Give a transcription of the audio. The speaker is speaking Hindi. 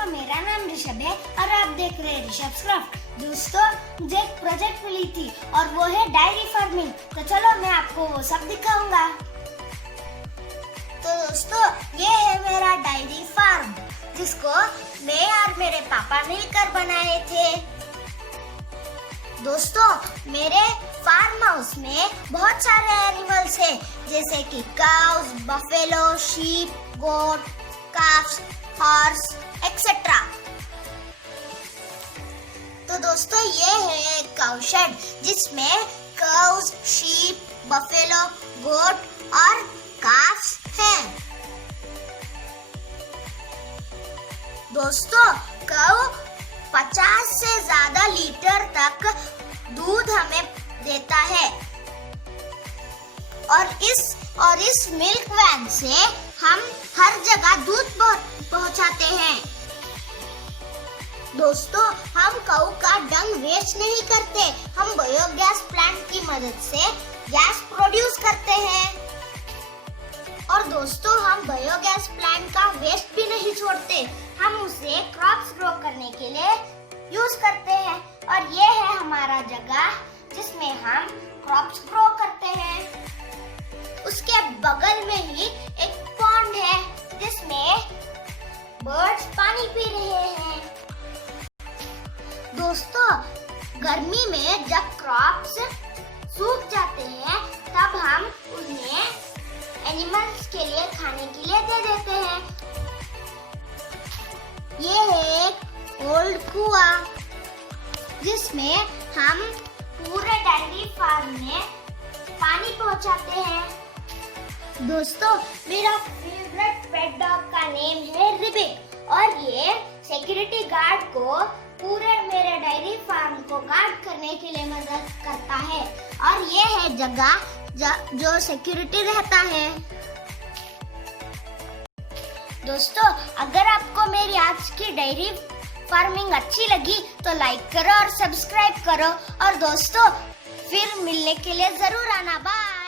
दोस्तों, मेरा नाम ऋषभ है और आप देख रहे हैं ऋषभ क्राफ्ट। दोस्तों, मुझे एक प्रोजेक्ट मिली थी और वो है डायरी फार्मिंग। तो चलो मैं आपको वो सब दिखाऊंगा। तो दोस्तों, ये है मेरा डायरी फार्म, जिसको मैं और मेरे पापा मिलकर बनाए थे। दोस्तों, मेरे फार्म हाउस में बहुत सारे एनिमल्स हैं, जैसे कि काउस, बफेलो, शीप, गोट, काफ्स, हॉर्स एक्सेट्रा। तो दोस्तों, ये है एक काउ शेड, जिसमें काउस, शीप, बफेलो, गोट और काफ्स हैं। दोस्तों, काउ 50 से ज्यादा लीटर तक दूध हमें देता है और इस मिल्क वैन से हम हर जगह दूध पहुंचाते हैं। दोस्तों, हम काऊ का डंग वेस्ट नहीं करते, हम बायोगैस प्लांट की मदद से गैस प्रोड्यूस करते हैं। और दोस्तों, हम बायोगैस प्लांट का वेस्ट भी नहीं छोड़ते, हम उसे क्रॉप्स ग्रो करने के लिए यूज करते हैं। और ये है हमारा जगह जिसमें हम क्रॉप्स ग्रो करते हैं। उसके बगल में ही एक पॉन्ड है, जिसमें बर्ड्स पानी पी रहे हैं। दोस्तों, गर्मी में जब क्रॉप्स सूख जाते हैं, तब हम उन्हें एनिमल्स के लिए खाने के लिए दे देते हैं। ये है एक ओल्ड कुआं, जिसमें हम पूरे डायरी फार्म में पानी पहुंचाते हैं। दोस्तों, मेरा फेवरेट पेट डॉग का नेम है रिबिक और ये सिक्योरिटी गार्ड को पूरे मेरे डायरी फार्म को गार्ड करने के लिए मदद करता है। और ये है जगह जो सिक्योरिटी रहता है। दोस्तों, अगर आपको मेरी आज की डायरी फार्मिंग अच्छी लगी तो लाइक करो और सब्सक्राइब करो। और दोस्तों, फिर मिलने के लिए जरूर आना। बाय।